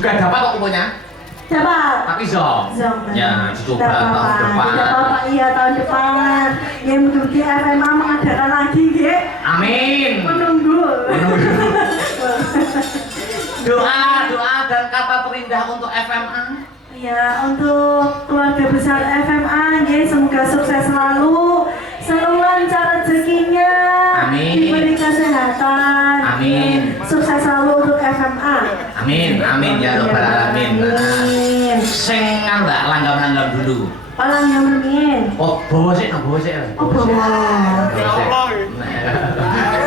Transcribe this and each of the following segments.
Juga dapat kok kumpulnya? Dapat. Tapi zong. Ya, dicoba tahun depan. Tidak apa-apa, iya tahun depan. Ya mudah-mudahan FMA mengadakan lagi, ya. Amin. Menunggu. Doa dan kata terindah untuk FMA. Ya, untuk keluarga besar FMA, ya, semoga sukses selalu lancar rezekinya, diberi kesehatan, amin, sukses selalu untuk FMA. Amin, amin ya Rabbal alamin. Amin. Sing mbak langgam dulu. Langgam rumiyin. Oh, bawa sih. Oh, bawa.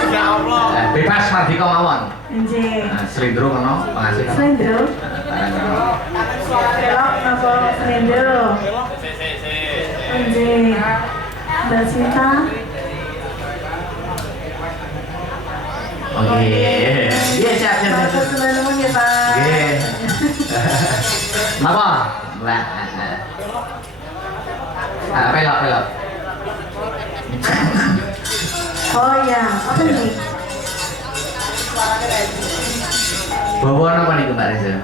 Ya Allah. Bebas mardika mawon. Nggih. Slendro kono pengasih. Slendro. Belok napa slendro? Nggih. Mbak Sinta. Oke. Iya, siap. Nuwun ya, Pak. Nggih. Napa? Mbak. Pelok. Oh ya, apa nih? Bawa apa nih Mbak Reza?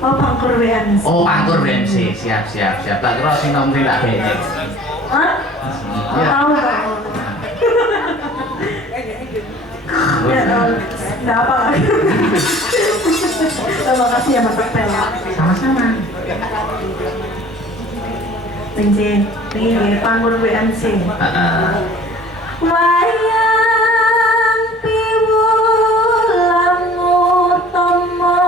Oh, pangkur WMC. Oh, pangkur WMC. Siap. Tak kira sing nom sing tak gene. Hah? Ya. Tahu nggak? Ya, nggak apa lagi. Terima kasih ya Mas Pela. Sama-sama. Benjin, ini pangkur WMC. Wayang piwulang utama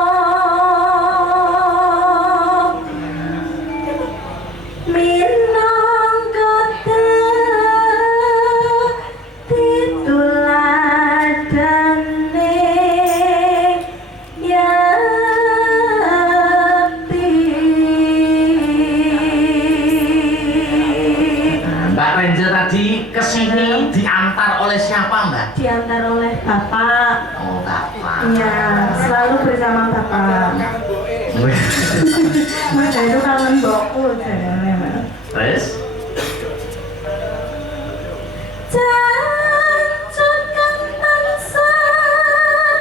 minangka tituladane yakti. Mbak Ranger tadi kesini diantar oleh siapa Mbak? Diantar oleh Bapak. Oh, Bapak. Iya, selalu bersama Bapak. Mas itu kangen mbokku jadinya, Mas. Terus? Jancut kang tansah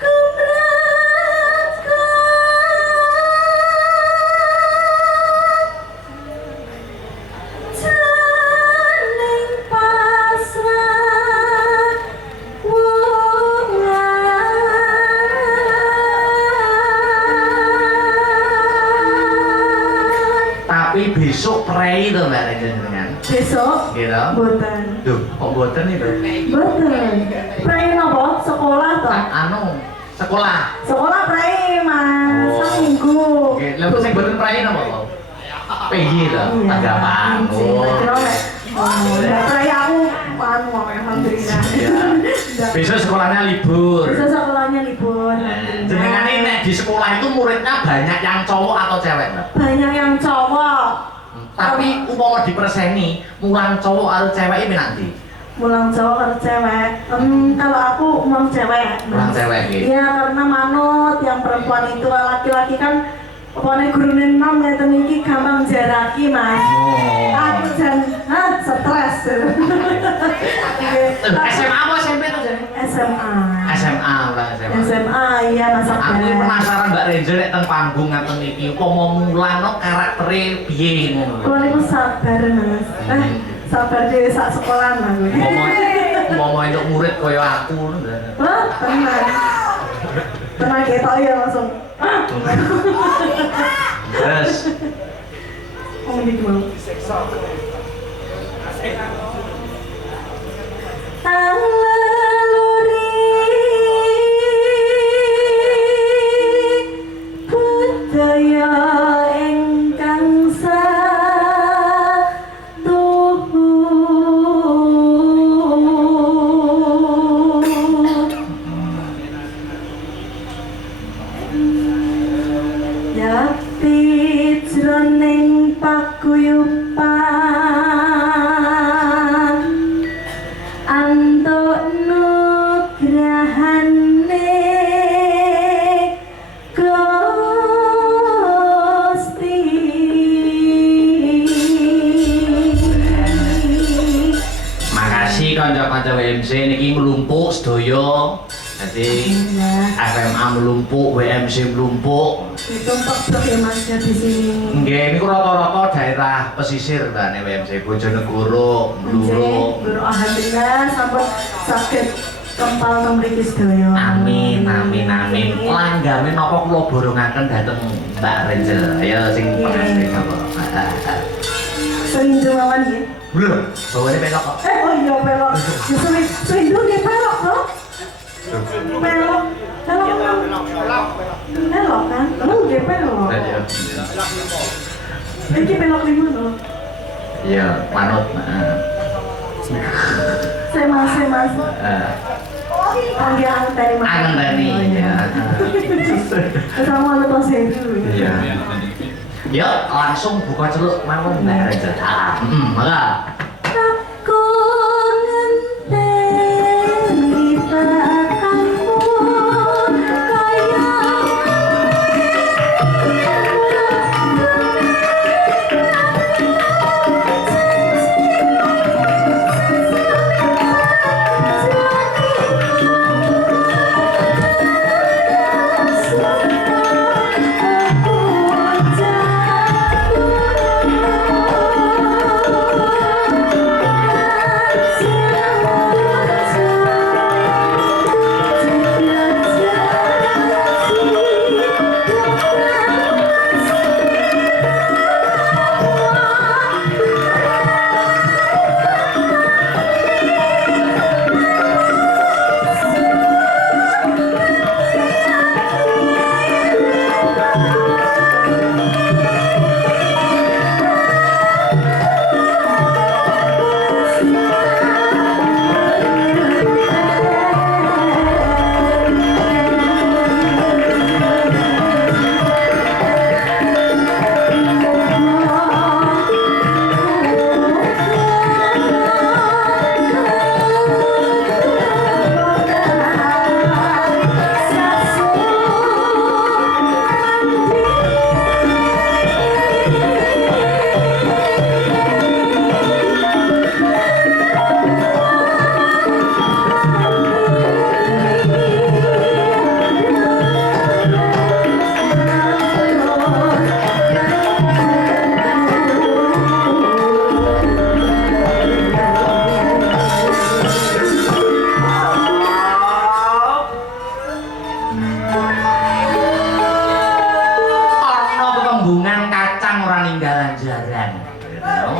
kumratku, janing pasrah wungan. Tapi besok prei tuh Mbak Ranger dengan. Besok? Gitu. Boten. Duh, kok boten itu? Boten. Prei nopo? Sekolah toh? Sekolah. Sekolah prei Mas, Oh. seminggu. Oke, lha sing boten prei napa, Pak? PJ to, tangga panggung. Udah prei aku anu alhamdulillah. Besok sekolahnya libur. Besok sekolahnya libur. Jenengan ini nek di sekolah itu muridnya banyak yang cowok atau cewek, Mbak? Banyak yang cowok. Tapi umpama diperseni, mulang cowok atau cewek ini nanti? Mulang cowok atau cewek? Kalau aku mulang cewek. Mulang cewek gitu. Iya, karena manut yang perempuan itu laki-laki kan pokoknya gurune nom ngeten iki gampang jaraki, Mas. Oh. Aku jan stres. SMA apa SMP tuh jadi? SMA. SMA, Mbak, SMA. SMA, iya Mas. Aku penasaran Mbak Ranger nek teng panggung ngaten iki upama mulang no karaktere piye ngono. Kulo niku sabar, Mas. Sabar dhewe sak sekolahan aku. Umpama entuk murid kaya aku ngono. Wah, tenang. Tenang ketok ya langsung. Terus Oh, ini dulu. Budaya ingkang yakti jroning paguyuban antuk nugrahane Gusti. makasih kanca-kanca WMC niki nglumpuk sedaya. Dadi FMA melumpuk, WMC melumpuk. Itu tok ya Mas ya di sini. Nggih, niku rata-rata daerah pesisir tane WMC Bojonegoro, Bluro. Guru alhamdulillah sampun saged kempal mriki sedaya. Amin, amin, amin. Langgame napa kula borongaken dhateng Mbak Renjel. Ayo sing pengen napa. Serindu mawon nggih. Lho, bawane pelok kok. Oh iya pelok. Ya serindu nggih pelok toh. Pelok. Pelok kan? Oh nggih pelok. Iki pelok lima loh. Iya, manut. Semas. Panggil antari mas. Antari, ya. Ketemu anak kelas itu. Iya. Yuk, langsung buka celuk mawon Mbak Renjel. Maka. Aku ngenteni tekamu kaya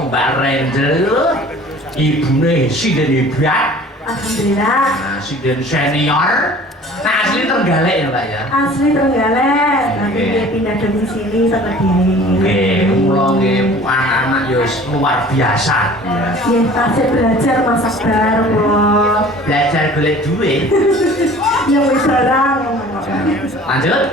Mbak Renjel ibune siden hebat. Alhamdulillah. Nah, siden senior. Nah, asli Trenggalek ya, Mbak ya. Asli Trenggalek, tapi dia pindah dari sini ke Kediri. Oke, kula nggih anak-anak ya luar biasa. Nggih, tasik belajar masak bareng. Belajar golek duit. Yang wis barang. Lanjut.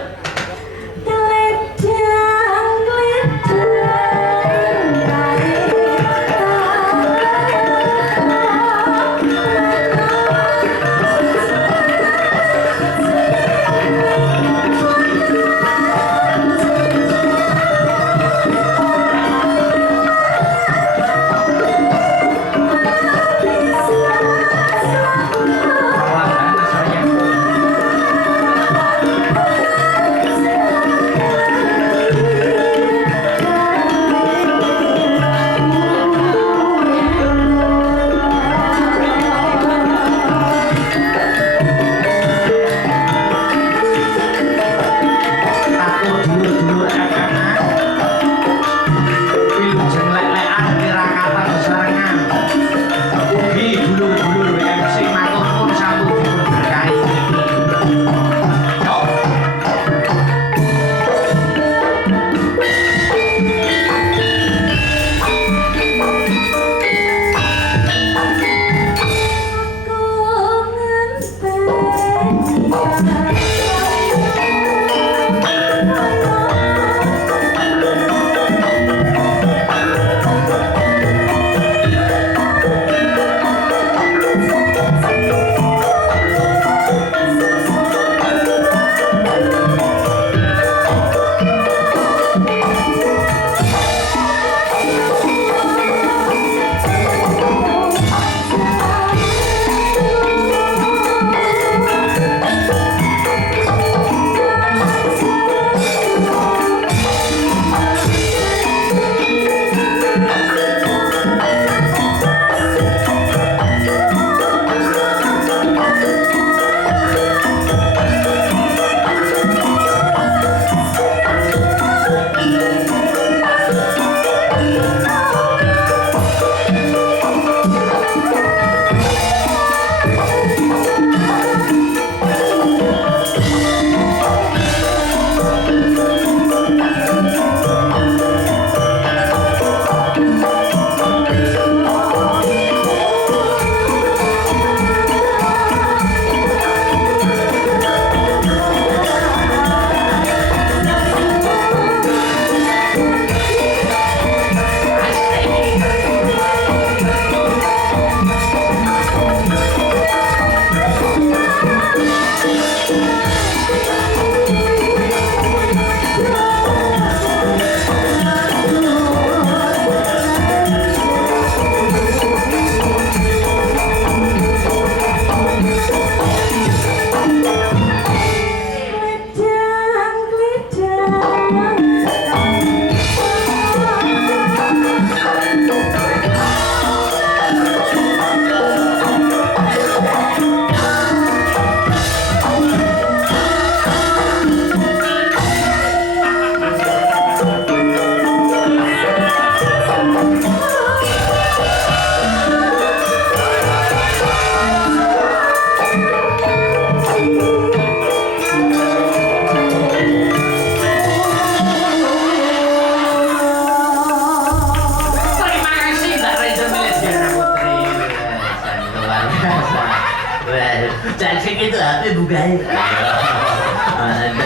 sing itu hati bukain.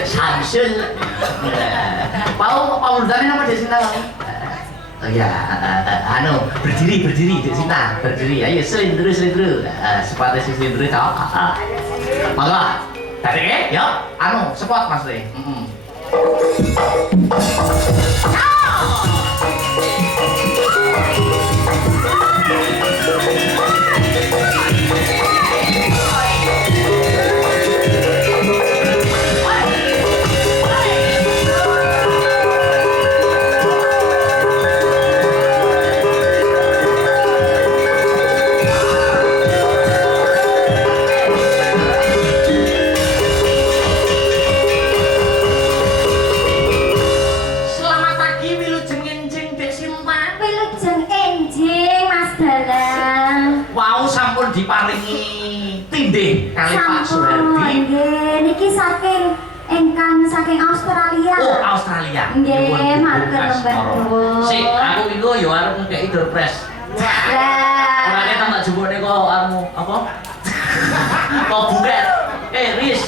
Samsul. Pawuldane nama Dek Sinta? Oh ya, anu berdiri Dek Sinta, berdiri. Ayo selindru. Sepatu selindru cok. Mangga. Tarik ya, anu spot Mas Le. Diparingi tindih kali Pak Suherdi. Niki saking Australia. Oh, Australia. Nggih, matur nuwun. Sik, aku iku yo arep ngekeki door press. Lah. Ora ketok tak jebone kok anu apa? Kok buket. Riz.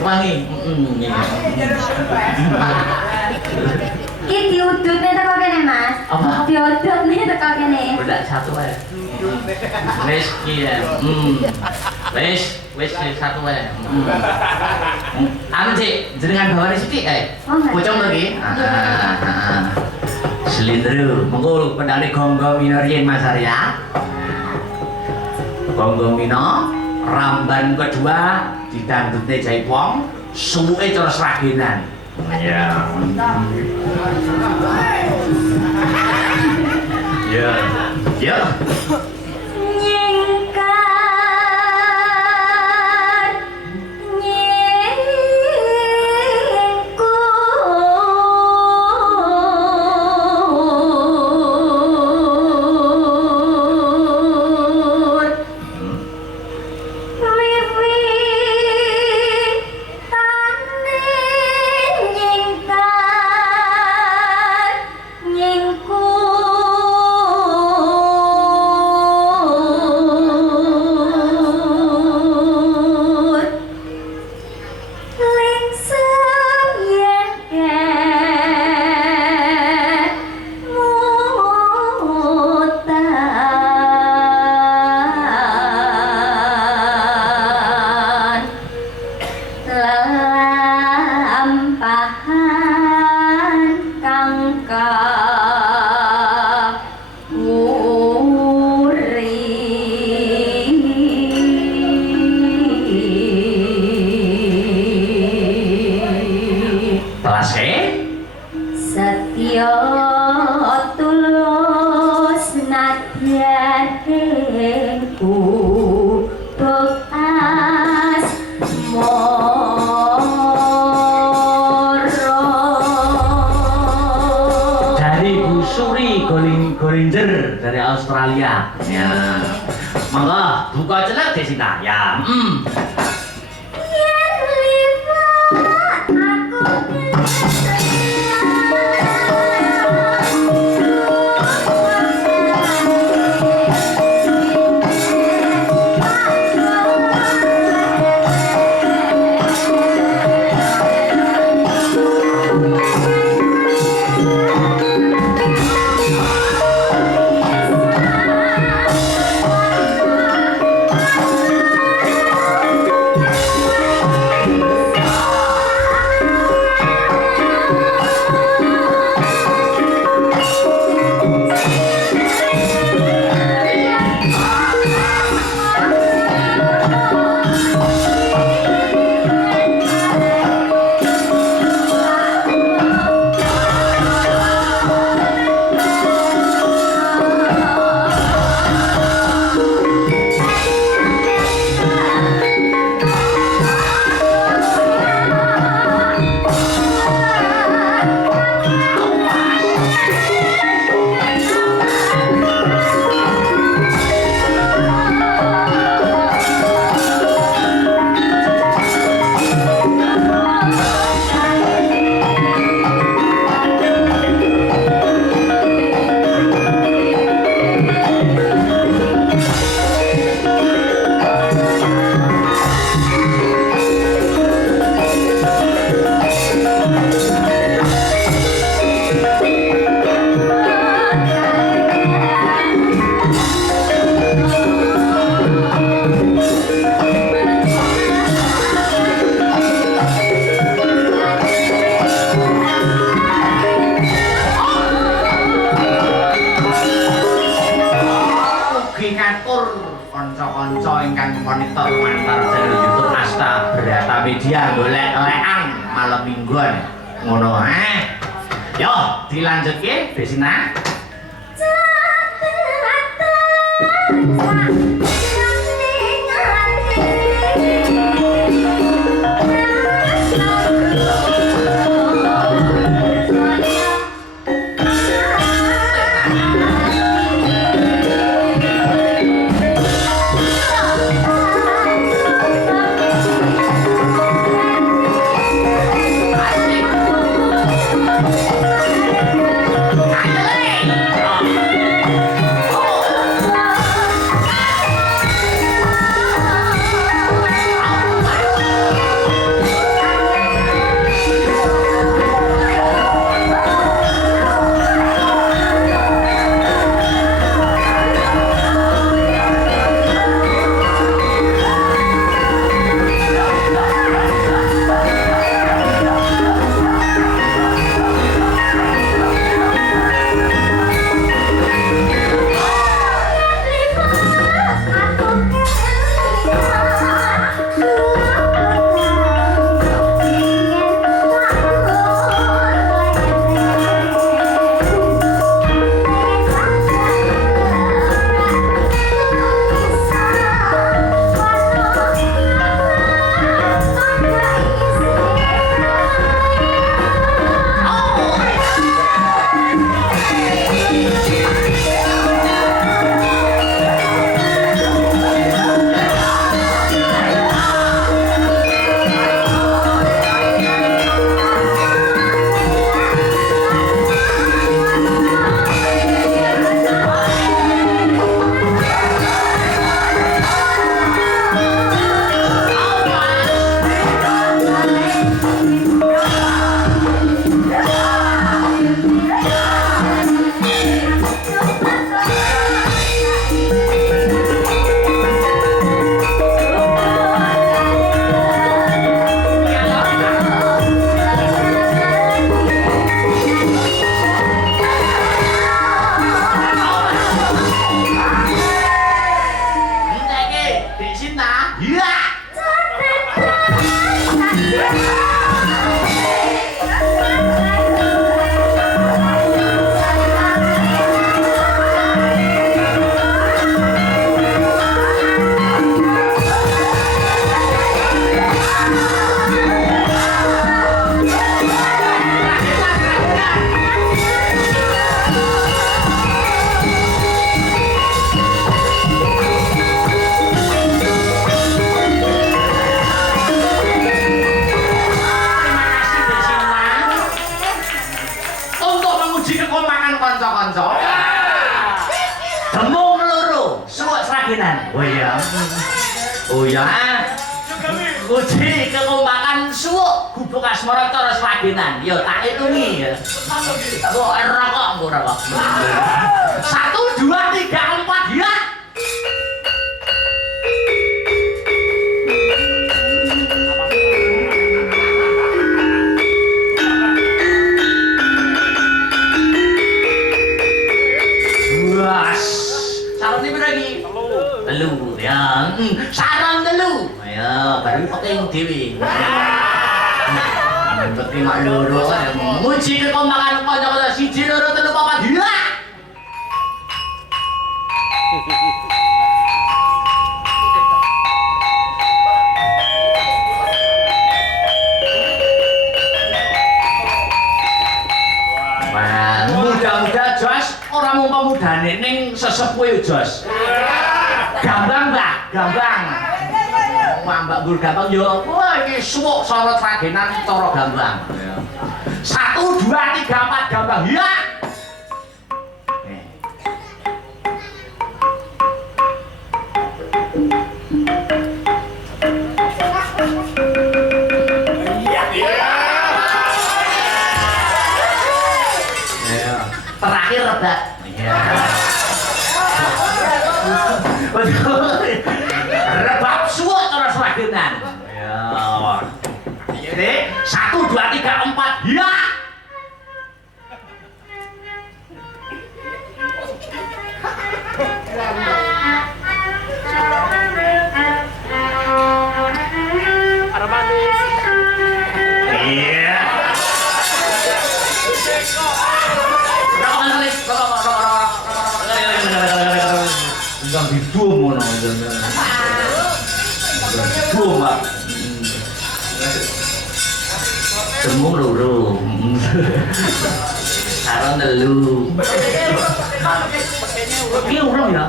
Wangi. Ki diudutne teko kene, Mas. Apa? Diudutne teko kene. Udah satu aja. Wis ki ya. Wis satu aja. Anu Cik, jenengan bawani sithik kae. Pocong lagi. Selindru, mengko pendali gonggo mino riyen Mas Arya. Gonggo mino, ramban kedua didangdutne Jaipong, suwuke cara sragenan. Ya. Ya. Dari Australia. Ya. Mangga buka celak Dek Sinta. Ya. menyaksikan monitor mantar channel YouTube Asta Berata Media golek leang malam mingguan ngono yo dilanjutke Desina. Oh ya, uji kekompakan suwuk gubuk asmara cara swagenan. Ya tak ilungi ya. Kok rokok. 1 2 3 4 ya. Sarone pira iki? Telu. Ya, sarang telu. Ya, baru penting dhewe. Berarti mak loro kan muji kekompakan kanca-kanca 1 2 3 4 ya. Mudah-mudahan Jos ora mung pemudane ning sesepuhe Jos. Gambang, Mbak, gambang. Mbak Gul gambang yo. Wah, iki suwuk sorot ragenan cara gambang. 1 2 3 4 gambang. Ya. Terakhir rebat. Iya. Rebab suwuk terus wagenan. Ya. Ini 1 2 3 4 ya. Enggak didum ngono. Dum, Pak. Demung loro. Karo telu. Iki urung ya.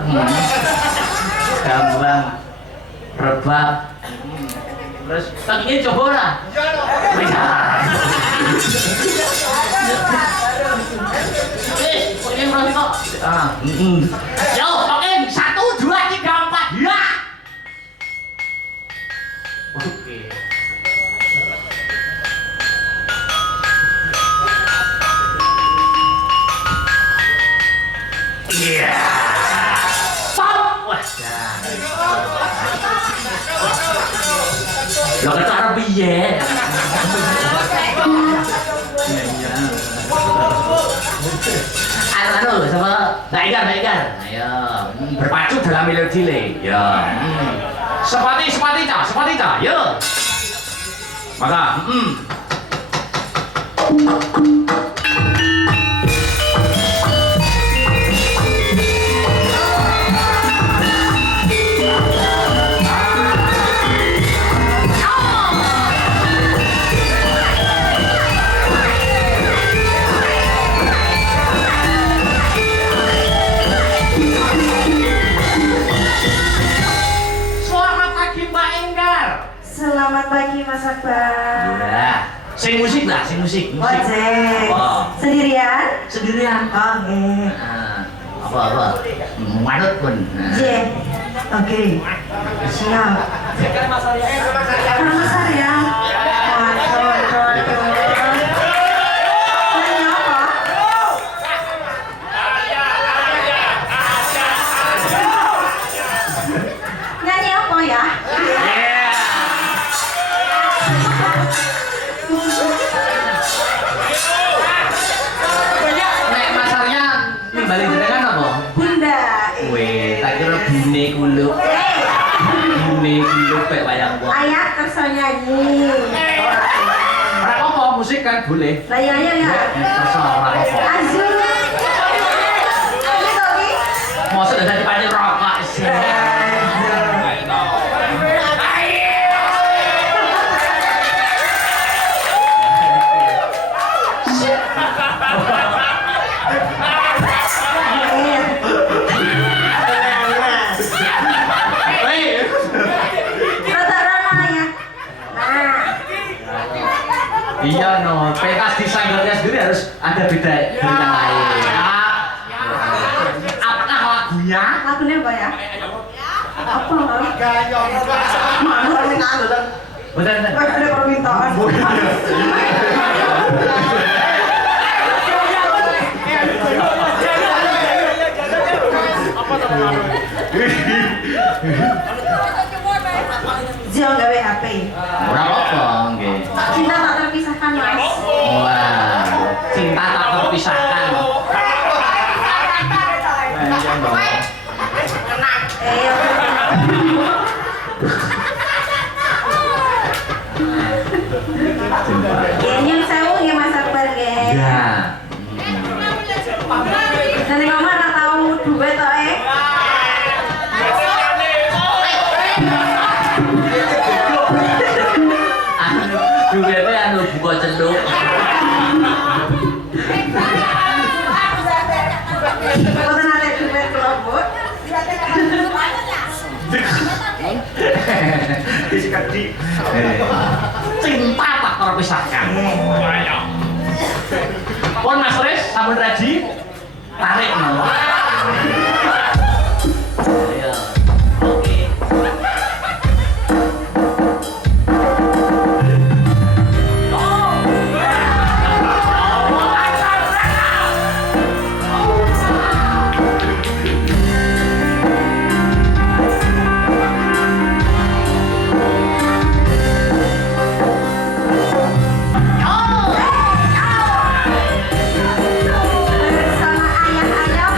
Gampang. Rebab. Terus tanginya coba ora? Bisa. Pakai berapa kok? Yo, pakai 1, 2, 3, 4. Ya. Oke. Iya. Stop. Wah. Lo cara piye? Anu, sama Naigar. Ayo, berpacu dalam melodi le. Ya. Sepati cah. Yo. Maka, Selamat pagi Mas Akbar. ya. Sing musik. Ojek. Oh. Sendirian? Oke. Apa? Manut pun. J. Oke. Siap. Mas Arya. Waduh. Nyanyi apa? Nyanyi apa ya? Nek masarnya nimbali jenengan apa? Bunda. Weh, tak kira bune kuluk. Bune kuluk pek wayang wong. Ayah terus nyanyi. Ora apa musik kan boleh. Lah ya. Terserah ora apa. Azul. Mosok dadi pancen rokok sih. Iya no, pentas di sanggarnya sendiri harus ada beda dari yang lain. Apakah lagunya? Lagunya apa ya? Apa? Mana permintaan dulu? Bener. Ada permintaan. Jangan gawe HP. Ora apa, nggih. Cinta tak terpisahkan, Mas. Wah, cinta tak terpisahkan. Yang sewu ya Mas Akbar nggih. Ya. Nanti mama ora tahu duet to Duitnya anu buka cenduk. Boten ada duet kelompok. Cinta tak terpisahkan. Pun Mas Riz, sampun raji. Tarik no. Ayo. Oke. Sama ayah-ayah.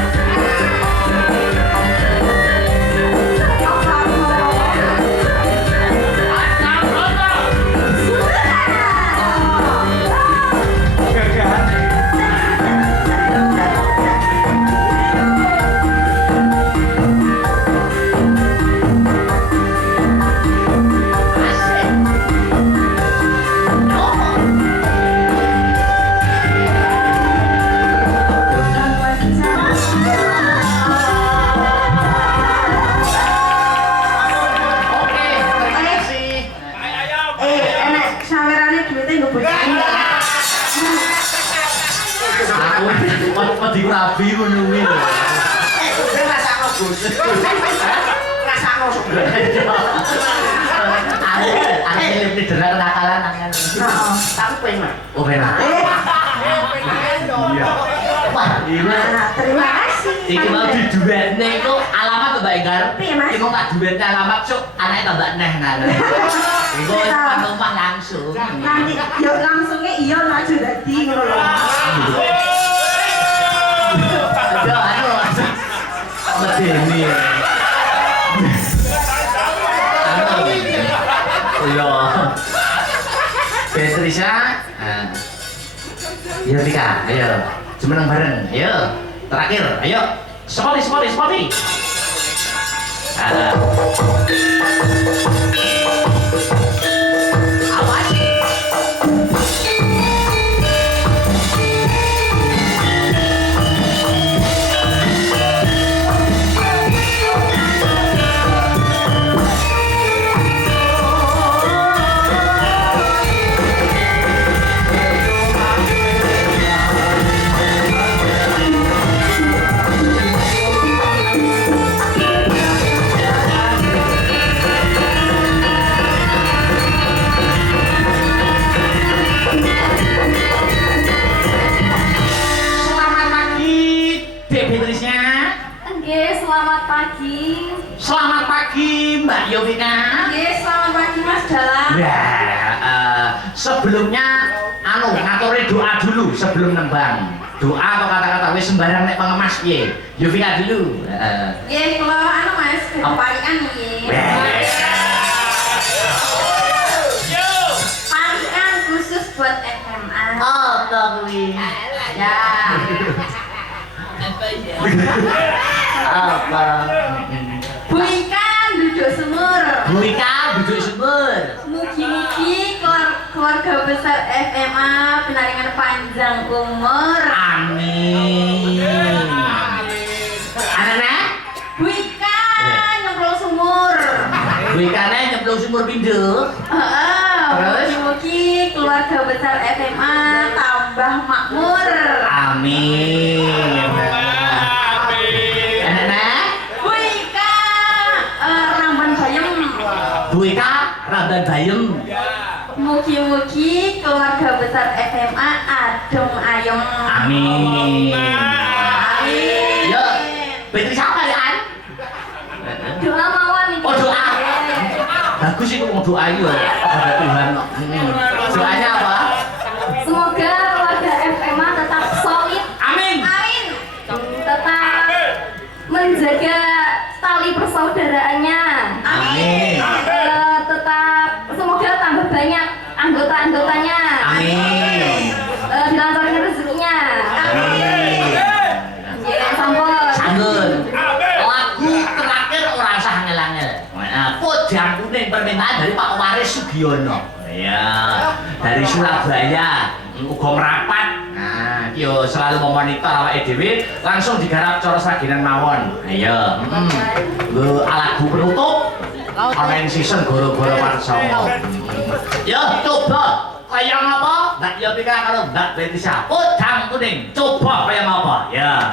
wedi rabi ngono kuwi lho. Kowe rasakno Gus. Rasakno sok. Aku ini dengar kenakalan angin. Heeh, tapi penak. Oh benar. Iya. Wah, ini. Nah, terima kasih. Iki mau diduetne iku alamat Mbak Enggar. Piye, Mas? Iki mau tak duetne alamat sok anake tambah neh ngono. Iku wis panumah langsung. Nanti yo langsungnya iya maju dadi ngono lho. Aduh, anu. Medeni. Iya. Beatrice. Iya Tika, ayo. Semenang bareng, ayo. Terakhir, ayo. Seperti. Awas. Selamat pagi, Dek Beatrice-nya. Nggih, selamat pagi. Selamat pagi, Mbak Yovina. Nggih, selamat pagi Mas Dalam. Ya, sebelumnya ngaturi doa dulu sebelum nembang. Doa atau kata-kata wis sembarang nek pengemas piye? Yovina dulu. Nggih, kula Mas, keparikan nggih. Parikan khusus buat SMA. Oh, kuwi. Ya. Apa? Bu Ikan duduk semur. Bu Ika duduk sumur. Mugi-mugi keluarga besar SMA pinaringan panjang umur. Amin. Anak-anak, Bu Ikan nyemplung sumur. Bu Ikane nyemplung sumur pindho. Terus? Mugi-mugi keluarga besar SMA tambah makmur. Amin. Anak-anak, Bu Ika Ramban Bayem. Bu Ika Ramdan Bayem. Mugi-mugi keluarga besar SMA adem ayem. Amin. Amin. Yo, Beatrice apa ya, An? Doa mawon iki. Oh, doa. Bagus itu mau doa itu kepada Tuhan. Doanya apa? Semoga keluarga SMA tetap solid. Amin. Amin. Tetap menjaga tali persaudaraannya. Amin. Tetap semoga tambah banyak anggota-anggotanya. Amin. Dilancarkan rezekinya. Amin. Ya, sampun. Sanggun. Lagu terakhir orang usah angel-angel. Pojang kuning permintaan dari Pak Waris Sugiono. Ya, dari Surabaya. Uga merapat. Nah, yo selalu memonitor awake dhewe langsung digarap cara saginan mawon. Ayo. Nggo lagu penutup. Ana ing season goro-goro Warsama. Yo coba kaya ngapa? Mbak Yovina karo Mbak Beatrice. Pojang kuning. Coba kaya ngapa? Ya.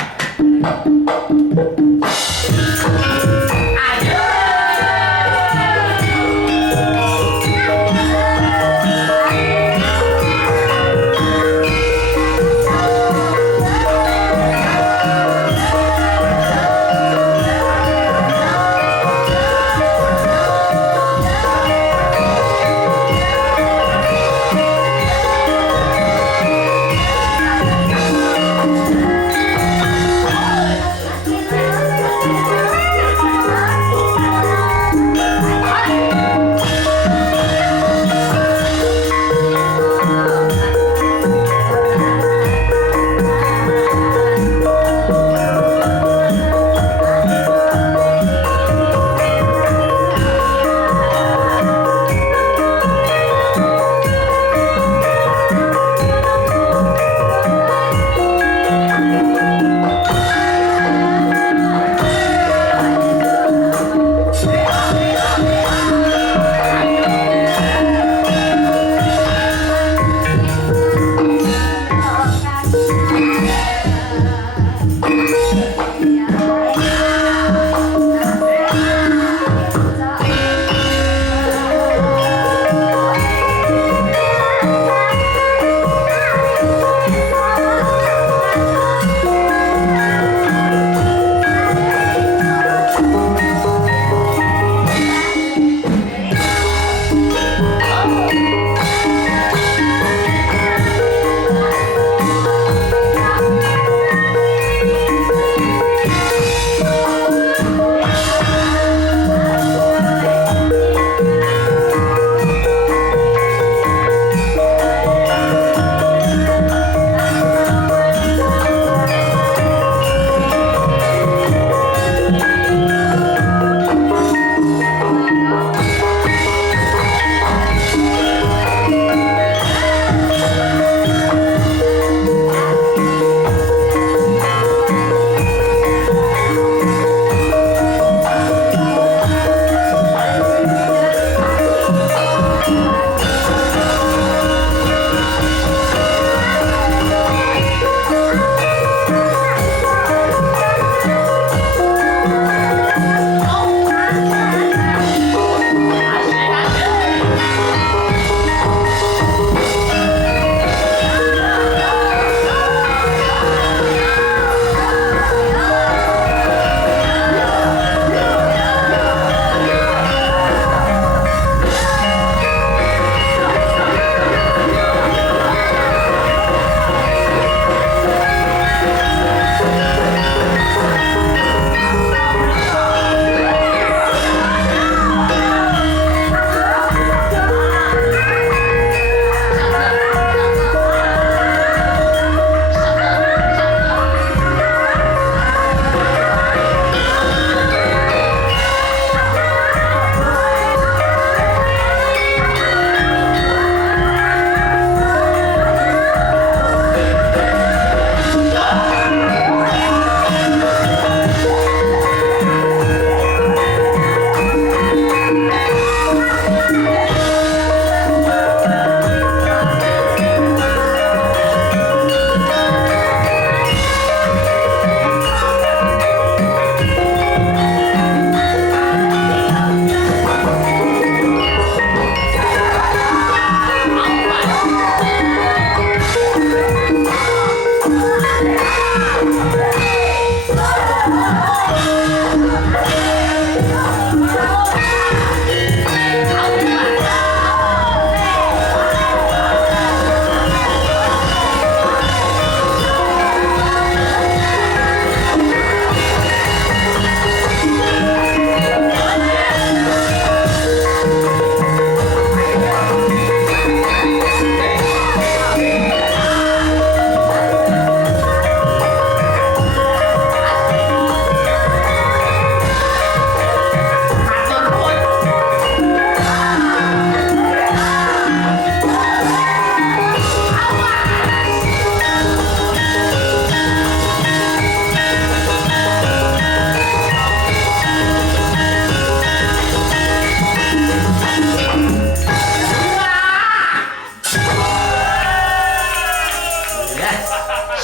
Ya.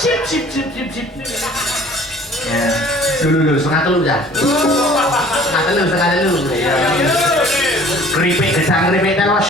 Sip sip sip sip sip. Ya. Dulu setengah telu ya. Setengah telu ya. Keripik gedang keripik telos.